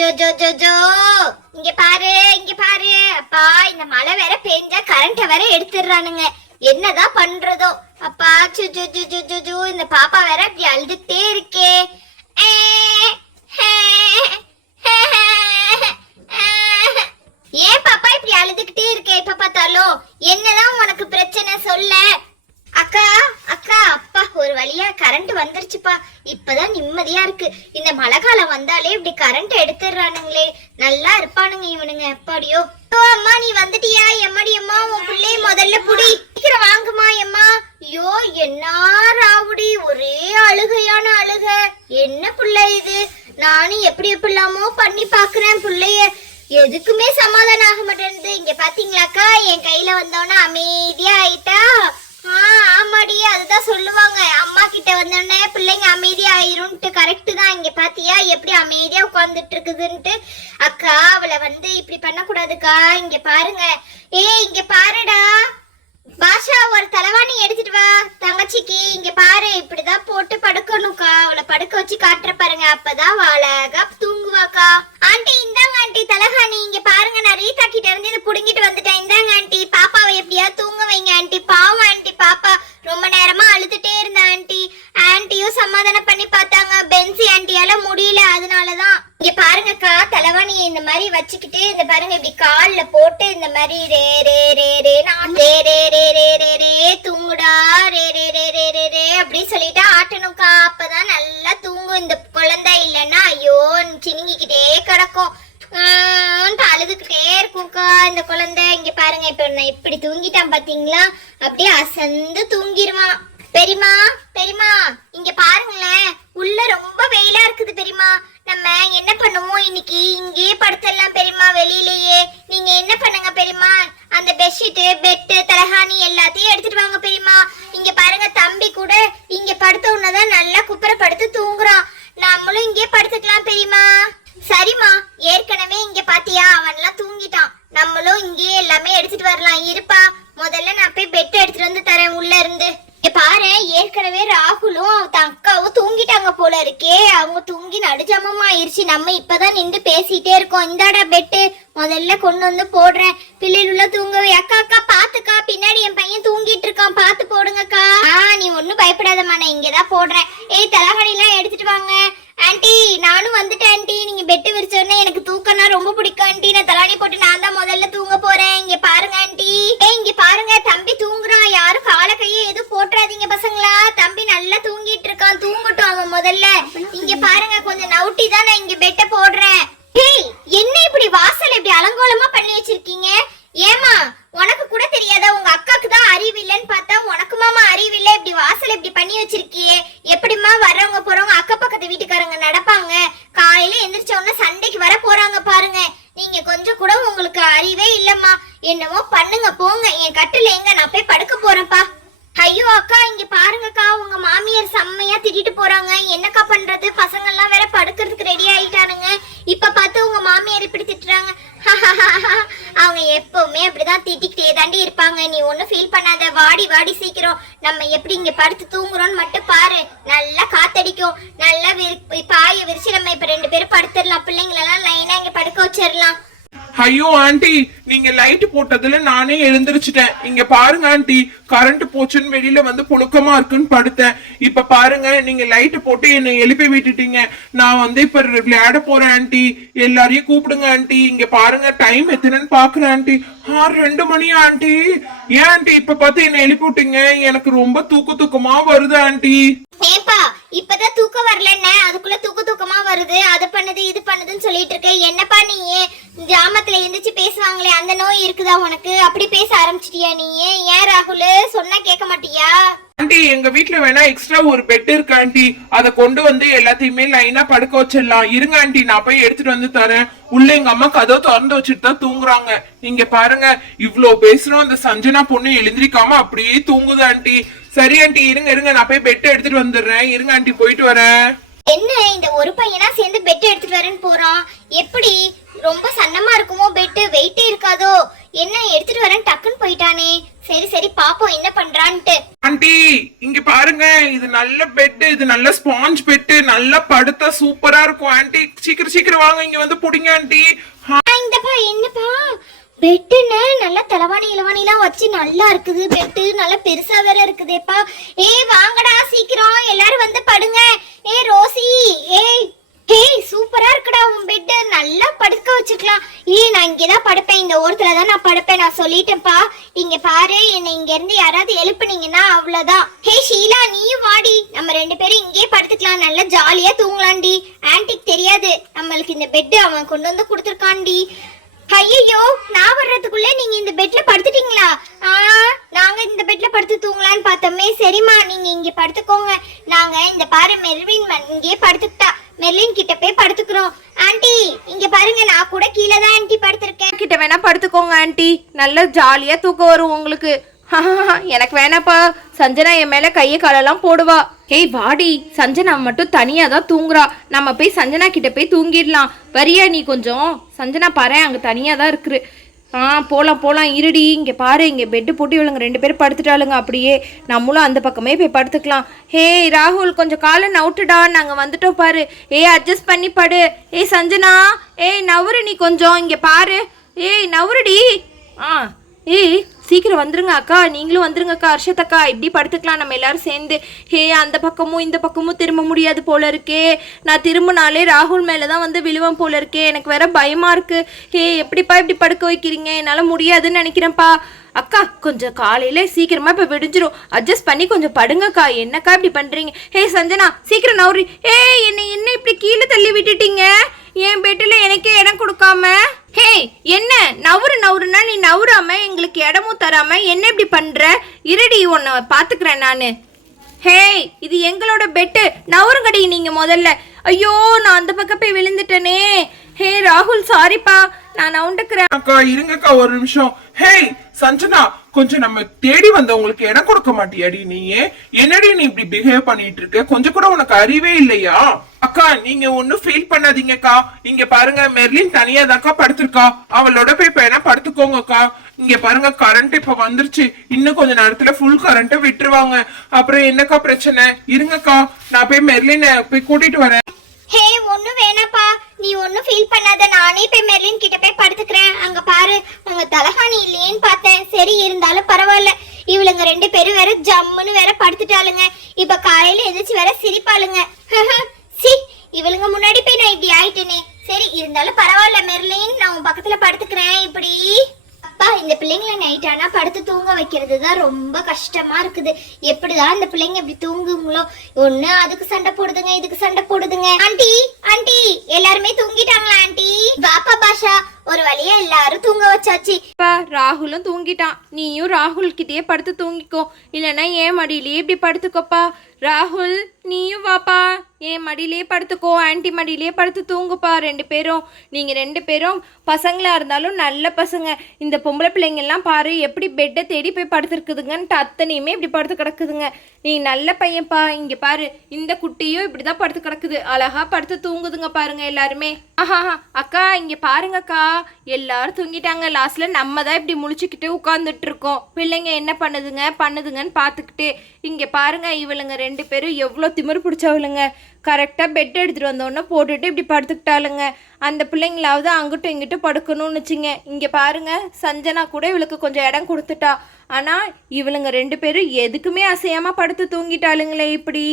Joe Joe Joe Joe இங்க பாரு இங்க பாரு. அப்பா இந்த மழை வேற பெஞ்சா கரண்ட வேற எடுத்துடுறானுங்க. என்னதான் பண்றதோ அப்பா. Joe Joe Joe Joe Joe Joe இந்த பாப்பா வேற இப்படி அழுதுட்டே இருக்கே. ஏன் பாப்பா இப்படி அழுதுகிட்டே இருக்கே எப்ப பார்த்தாலும்? என்னதான் உனக்கு பிரச்சனை சொல்ல. அக்கா அக்கா அப்பா ஒரு வழியா கரண்ட் வந்துருச்சுப்பா. இப்பதான் நிம்மதியா இருக்கு. இந்த மழை காலம் வந்தாலே இப்படி கரண்ட் எடுத்துடுறானுங்களே. நல்லா இருப்பானுங்க இவனுங்க. எப்பாடியோ அம்மா நீ வந்துட்டியா? எம்மாடி அம்மா உன் பிள்ளைய முதல்ல புடி. சீக்கிரம் வாங்குமா எம்மா. ஐயோ என்ன ராவுடி, ஒரே அழுகையான அழுக. என்ன பிள்ளை இது? நானும் எப்படி எப்படிலாமோ பண்ணி பாக்குறேன் பிள்ளைய, எதுக்குமே சமாதானம் ஆக மாட்டேன்து. இங்க பாத்தீங்களாக்கா என் கையில வந்தோன்னா அமைதியா ஆயிட்டா. ஆமாடி அதுதான் சொல்லுவாங்க, அம்மா கிட்ட வந்தோடனே பிள்ளைங்க அமைதியா ஆயிரும்ட்டு. கரெக்ட் தான். இங்க பாத்தியா எப்படி அமைதியா உட்கார்ந்துட்டு இருக்குதுன்ட்டு. அக்கா அவளை இப்படி பண்ண கூடாதுக்கா. இங்க பாருங்க. இங்க பாருடா பாஷா, ஒரு தலைவாணி எடுத்துட்டு வா தங்கச்சிக்கு. இங்க பாரு இப்படிதான் போட்டு படுக்கணும்க்கா. அவளை படுக்க வச்சு காட்டுற பாருங்க, அப்பதான் அழகா தூங்குவாக்கா. ஆண்டி இந்தாங்க ஆண்டி தலைகாணி. இங்க பாருங்க நான் ரீதா கிட்ட இருந்து இதை புடுங்கிட்டு வந்துட்டேன். இந்தாங்க ஆண்டி, பாப்பாவை எப்படியா தூங்க வைங்க ஆண்டி. பாவம் ஆண்டி, பாப்பா ரொம்ப நேரமா அழுதுட்டே இருந்தா ஆண்டி. ஆண்டியும் சமாதானம் பண்ணி பார்த்தாங்க, பென்சி ஆண்டியால முடியல, அதனாலதான். இங்க பாருங்கக்கா தலைவாணி இந்த மாதிரி வச்சுக்கிட்டு இந்த பாருங்க இப்படி கால்ல போட்டு இந்த மாதிரி ரே ரே ரே ரே நான் ரே ரே ரே ரே ரே ரே தூங்குடா ரே ரே ரே ரே ரே ரே அப்படி சொல்லிட்டு ஆட்டணும்க்கா. அப்பதான் நல்லா தூங்கும். இந்த குழந்தை இல்லைன்னா ஐயோ சினிங்கிக்கிட்டே கிடக்கும், அழுதுகிட்டே இருக்கும்க்கா இந்த குழந்தை. இங்க பாருங்க இப்ப நான் இப்படி தூங்கிட்டான் பாத்தீங்களா, அப்படியே அசந்து தூங்கிடுவான். பெரியமா பெரியமா இங்க பாருங்களேன், உள்ள ரொம்ப வெயிலா இருக்குது பெரியமா. நம்ம என்ன பண்ணுவோம் இன்னைக்கு? இங்கேயே படுத்தலாம் பெரியமா, வெளியிலேயே. நீங்க என்ன பண்ணுங்க பெரியமா, அந்த பெட்ஷீட் பெட்டு தலகாணி எல்லாத்தையும் எடுத்துட்டு வாங்க பெரியமா. இங்க பாருங்க தம்பி கூட இங்க படுத்த உடனேதான் நல்லா குப்புற படுத்து தூங்குறான். நம்மளும் இங்கே படுத்துக்கலாம் பெரியமா. சரிம்மா, ஏற்கனவே இங்க பாத்தியா அவன்லாம் தூங்கிட்டான். நம்மளும் இங்கே எல்லாமே எடுத்துட்டு வரலாம். இருப்பா முதல்ல நான் போய் பெட் எடுத்துட்டு வந்து தரேன் உள்ள இருந்து. பாரு ஏற்கனவே ராகுலும் அக்காவும் தூங்கிட்டாங்க போல இருக்கே. அவங்க தூங்கி நடுஜாமமா ஆயிருச்சு. நம்ம இப்பதான் நின்று பேசிட்டே இருக்கோம். இந்தாடா பெட்டு முதல்ல கொண்டு வந்து போடுறேன். பிள்ளைகளுள்ள தூங்கவே. அக்கா அக்கா பாத்துக்கா, பின்னாடி என் பையன் தூங்கிட்டு இருக்கான், பாத்து போடுங்கக்கா. நீ ஒன்னும் பயப்படாதம்மா, நான் இங்கதான் போடுறேன். தலகாணி எல்லாம் எடுத்துட்டு வாங்க. ஆண்டி நானும் வந்துட்டேன் ஆண்டி. நீங்க பெட்டு விரிச்சோடனே எனக்கு தூக்கம்னா ரொம்ப பிடிக்கும் ஆண்டி. நான் தலாணி போட்டு நான் தான் முதல்ல தூங்க போறேன். இங்க பாருங்க ஆண்டி. இங்க பாருங்க தம்பி தூங்குறான். யாரும் கால கையை எதுவும் போட்டுறாதீங்க பசங்களா. தம்பி நல்லா தூங்கிட்டு இருக்கான், தூங்கட்டும் அவன் முதல்ல. இங்க பாருங்க கொஞ்சம் நவுட்டி தான் நான் இங்க பெட்ட போடுறேன். என்ன இப்படி வாசல் இப்படி அலங்கோலமா பண்ணி வச்சிருக்கீங்க? ஏமா உனக்கு கூட தெரியாதா? உங்க அக்காக்கு தான் அறிவு இல்லைன்னு பார்த்தா உனக்கு மாமா அறிவு இல்லை. இப்படி வாசல் இப்படி பண்ணி வச்சிருக்கியே. எப்படிமா வர்றவங்க போறவங்க அக்க பக்கத்து வீட்டுக்காரங்க நடப்பாங்க? காலையில எந்திரிச்ச உடனே சண்டைக்கு வர போறாங்க பாருங்க. நீங்க கொஞ்சம் கூட உங்களுக்கு அறிவே இல்லம்மா. என்னமோ பண்ணுங்க போங்க. என் கட்டில எங்க, நான் போய் படுக்க போறேன்ப்பா. ஐயோ அக்கா இங்க பாருங்கக்கா, உங்க மாமியார் செம்மையா திட்டிட்டு போறாங்க. என்னக்கா பண்றது? பசங்க எல்லாம் வேற படுக்கிறதுக்கு ரெடி ஆயிட்டானுங்க. இப்ப பார்த்து உங்க மாமியார் இப்படி திட்டுறாங்க. அவங்க எப்பவுமே அப்படிதான் திட்டிக்கிட்டே தாண்டி இருப்பாங்க. நீ ஒன்னும் ஃபீல் பண்ணாத. வாடி வாடி சீக்கிரம். நம்ம எப்படி இங்க படுத்து தூங்குறோம்னு மட்டும் பாரு. நல்லா காத்தடிக்கும். நல்லா பாய விரிச்சு நம்ம இப்ப 2 பேரும் படுத்துடலாம். பிள்ளைங்களெல்லாம் லைனா இங்க படுக்க வச்சிடலாம். ஐயோ ஆண்டி, நீங்க லைட் போட்டதுல நானே எழுந்திருச்சுட்டேன். இங்க பாருங்க ஆண்டி, கரண்ட் போச்சுன்னு வெளியில வந்து புழுக்கமா இருக்குன்னு படுத்தேன். இப்ப பாருங்க நீங்க லைட் போட்டு என்னை எழுப்பி விட்டுட்டீங்க. நான் இப்ப விளையாட போறேன் ஆண்டி. எல்லாரையும் கூப்பிடுங்க ஆண்டி. இங்க பாருங்க டைம் எத்தனைன்னு பாக்குறேன் ஆண்டி. 2 மணி ஆண்டி. ஏன் ஆண்டி இப்ப பார்த்து என்னை எழுப்பி விட்டீங்க? எனக்கு ரொம்ப தூக்கமா வருது ஆண்டி. ஏப்பா இப்பதான் தூக்கம் வரலன்னு அதுக்குள்ள தூக்கமா வருது. அது பண்ணுது இது பண்ணுதுன்னு சொல்லிட்டு இருக்க. என்னப்பா நீ ஜாமத்துல எந்திரிச்சு பேசுவாங்களே அந்த நோய் இருக்குதா உனக்கு? அப்படி பேச ஆரம்பிச்சிட்டியா நீ? ஏன் ராகுல் சொன்னா கேட்க மாட்டியா? ஆண்டி எங்க வீட்ல வேணா எக்ஸ்ட்ரா ஒரு பெட் இருக்கு ஆண்டி. அத கொண்டு வந்து எல்லாத்தையுமே லைனா படுக்க வச்சிடலாம். இருங்க ஆண்டி, நான் போய் எடுத்துட்டு வந்து தரேன். உள்ள எங்க அம்மா கதவை திறந்து வச்சுட்டு தான் தூங்குறாங்க. இங்க பாருங்க இவ்ளோ பேசுறோம், இந்த சஞ்சனா பொண்ணு எழுந்திரிக்காம அப்படியே தூங்குது ஆண்டி. சரி ஆண்டி இருங்க நான் போய் பெட் எடுத்துட்டு வந்துடுறேன். இருங்க ஆண்டி போயிட்டு வரேன். என்ன இந்த ஒரு பையனா சேர்ந்து பெட் எடுத்துட்டு வரேன்னு போறான்? எப்படி ரொம்ப சன்னமா இருக்குமோ பெட்? வெயிட்டே இருக்காதோ? என்ன எடுத்துட்டு வரேன் டக்குன்னு போயிட்டானே. சரி பாப்போம் என்ன பண்றான்ட்டு. ஆண்டி இங்க பாருங்க இது நல்ல பெட், இது நல்ல ஸ்பாஞ்ச் பெட், நல்லா படுத்தா சூப்பரா இருக்கும் ஆன்ட்டி. சீக்கிரம் சீக்கிரம் வாங்க, இங்க வந்து புடிங்க ஆன்ட்டி. இந்தப்பா என்னப்பா பெட்டுன்னு நல்லா தலைவாணி இளவாணிலாம் வச்சு நல்லா இருக்குது. பெட்டு நல்லா பெருசா வேற இருக்குதேப்பா. வாங்கடா சீக்கிரம் எல்லாரும் வந்து படுங்க. ரோசி சூப்பரா இருக்குடா உன் பெட்டு, நல்லா படுக்க வச்சுக்கலாம். நான் இங்கதான் படுப்பேன், இந்த ஓரத்துல தான் நான் படுப்பேன், நான் சொல்லிட்டேன்ப்பா. இங்க பாரு, என்னை இங்க இருந்து யாராவது எழுப்புனீங்கன்னா அவ்வளவுதான். ஷீலா நீயும் வாடி, நம்ம 2 பேரும் இங்கே படுத்துக்கலாம், நல்லா ஜாலியா தூங்கலாம்டி. ஆன்ட்டிக்கு தெரியாது நம்மளுக்கு இந்த பெட் அவன் கொண்டு வந்து கொடுத்துருக்கான்டி. ஐயோ நான் வர்றதுக்குள்ள நீங்க இந்த பெட்ல படுத்துட்டீங்களா? நாங்க இந்த பெட்ல படுத்து தூங்கலான்னு பார்த்தோமே. சரிம்மா நீங்க இங்க படுத்துக்கோங்க. நாங்க இந்த பாரு மெர்வின் இங்கே படுத்துக்கிட்டா, மெர்லின் கிட்ட போய் படுத்துக்கிறோம். ஆன்ட்டி இங்க பாருங்க, நான் கூட கீழே தான் ஆன்ட்டி படுத்திருக்கேன். கிட்ட வேணா படுத்துக்கோங்க ஆன்ட்டி, நல்ல ஜாலியா தூக்கம் வரும் உங்களுக்கு. எனக்கு வேணாப்பா, சஞ்சனா என் மேல கையை காலெல்லாம் போடுவா. வாடி, சஞ்சனா மட்டும் தனியா தான் தூங்குறா, நம்ம போய் சஞ்சனா கிட்ட போய் தூங்கிடலாம். வரியா நீ கொஞ்சம்? சஞ்சனா பாரு அங்க தனியா தான் இருக்குது. போலாம் போலாம், இருடி. இங்க பாரு, இங்க பெட்டு போட்டு இவளுங்க 2 பேரும் படுத்துட்டாளுங்க. அப்படியே நம்மளும் அந்த பக்கமே போய் படுத்துக்கலாம். ராகுல் கொஞ்சம் காலை நவுட்டுடா, நாங்க வந்துட்டோம் பாரு. அட்ஜஸ்ட் பண்ணி படு. சஞ்சனா நவுரு நீ கொஞ்சம், இங்க பாரு. நவுருடி. சீக்கிரம் வந்துருங்க அக்கா, நீங்களும் வந்துருங்க அக்கா. அர்ஷத் இப்படி படுத்துக்கலாம் நம்ம எல்லாரும் சேர்ந்து. அந்த பக்கமும் இந்த பக்கமும் திரும்ப முடியாது போல இருக்கே. நான் திரும்பினாலே ராகுல் மேலதான் வந்து விழுவம் போல இருக்கே. எனக்கு வேற பயமா இருக்கு. எப்படிப்பா இப்படி படுக்க வைக்கிறீங்க? என்னால முடியாதுன்னு நினைக்கிறேன்ப்பா. அக்கா கொஞ்சம் காலையில சீக்கிரமா இப்ப விடிஞ்சிரும், அட்ஜஸ்ட் பண்ணி கொஞ்சம் படுங்கக்கா. என்னக்கா இப்படி பண்றீங்க? சஞ்சனா சீக்கிரம் நவுரி. என்ன இப்படி கீழே தள்ளி விட்டுட்டீங்க? என் பெட்டுல எனக்கே இடம் கொடுக்காம. என்ன நவுருன்னா நீ நவுறாம எங்களுக்கு இடமும் தராம என்ன இப்படி பண்ற? இருடி, உன்னை பாத்துக்கிறேன் நானு. இது எங்களோட பெட்டு, நவுருங்கடி நீங்க முதல்ல. ஐயோ நான் அந்த பக்கம் போய் விழுந்துட்டேனே. ராகுல் சாரிப்பா, நான் நவுண்டுக்கிறேன். அக்கா இருங்கக்கா ஒரு நிமிஷம். சஞ்சனா கொஞ்சம் நம்ம தேடி வந்த உங்களுக்கு இடம் கொடுக்க மாட்டியாடி? நீயே என்னடி நீ இப்படி பிஹேவ் பண்ணிட்டு இருக்க? கொஞ்சம் கூட உனக்கு அறிவே இல்லையா? அக்கா நீங்க ஒன்னும் ஃபீல் பண்ணாதீங்கக்கா. இங்க பாருங்க மெர்லின் தனியா தாக்கா படுத்திருக்கா, அவளோட போய் வேணா படுத்துக்கோங்கக்கா. இங்க பாருங்க கரண்ட் இப்ப வந்துருச்சு, இன்னும் கொஞ்ச நேரத்துல ஃபுல் கரண்ட் விட்டுருவாங்க. அப்புறம் என்னக்கா பிரச்சனை? இருங்கக்கா நான் போய் மெர்லினை போய் கூட்டிட்டு வரேன். ஒண்ணும் வேணாப்பா, நீ ஒன்னும் ஃபீல் பண்ணாத, நானே போய் மெர்லின் கிட்ட போய் படுத்துக்கிறேன். அங்க பாரு அங்க தலகாணி இல்லையேன்னு பார்த்தேன். சரி இருந்தாலும் பரவாயில்ல, இவளுங்க 2 பேரும் வேற ஜம்முன்னு வேற படுத்துட்டாளுங்க. இப்ப காலையில எதிர்த்து வேற சிரிப்பாளுங்க. இவளுங்க முன்னாடி போய் நான் இப்படி ஆயிட்டேனே. சரி இருந்தாலும் பரவாயில்ல மெர்லின், நான் உன் பக்கத்துல படுத்துக்கிறேன். இப்படி அப்பா இந்த பிள்ளைங்களை நைட் ஆனா படுத்து தூங்க வைக்கிறது தான் ரொம்ப கஷ்டமா இருக்குது. எப்படிதான் இந்த பிள்ளைங்க இப்படி தூங்குங்களோ? ஒண்ணு அதுக்கு சண்டை போடுதுங்க, இதுக்கு சண்டை போடுதுங்க. ஆண்டி ஆண்டி எல்லாருமே தூங்கிட்டாங்களா? ஆண்டி பாப்பா பாஷா, ஒரு வழியா எல்லாரும் தூங்க வச்சாச்சு. ராகுலும் தூங்கிட்டான், நீயும் ராகுல் கிட்டயே படுத்து தூங்கிக்கோ, இல்லைன்னா ஏன் மடியிலேயே இப்படி படுத்துக்கோப்பா. ராகுல் நீயும் வாப்பா, என் மடியிலே படுத்துக்கோ, ஆன்டி மடியிலே படுத்து தூங்குப்பா 2 பேரும். நீங்கள் 2 பேரும் பசங்களாக இருந்தாலும் நல்ல பசங்க. இந்த பொம்பளை பிள்ளைங்கள்லாம் பாரு எப்படி பெட்டை தேடி போய் படுத்துருக்குதுங்கன்ட்டு அத்தனையுமே இப்படி படுத்து கிடக்குதுங்க. நீ நல்ல பையன்ப்பா. இங்கே பாரு இந்த குட்டியும் இப்படி தான் படுத்து கிடக்குது, அழகா படுத்து தூங்குதுங்க பாருங்க எல்லாருமே. அக்கா இங்கே பாருங்கக்கா, எல்லாரும் தூங்கிட்டாங்க. லாஸ்ட்ல நம்ம தான் இப்படி முழிச்சுக்கிட்டு உட்காந்துட்டு இருக்கோம். பிள்ளைங்க என்ன பண்ணுதுங்கன்னு பார்த்துக்கிட்டு. இங்கே பாருங்க இவளுங்க 2 பேரும் எவ்வளோ திமிரு பிடிச்சவளுங்க. கரெக்டாக பெட் எடுத்துகிட்டு வந்தோடனே போட்டுட்டு இப்படி படுத்துக்கிட்டாளுங்க. அந்த பிள்ளைங்களாவது அங்கிட்டும் இங்கிட்டும் படுக்கணும்னு வச்சுங்க. இங்கே பாருங்க சஞ்சனா கூட இவளுக்கு கொஞ்சம் இடம் கொடுத்துட்டா. ஆனால் இவளுங்க 2 பேரும் எதுக்குமே அசையாமல் படுத்து தூங்கிட்டாளுங்களே இப்படி.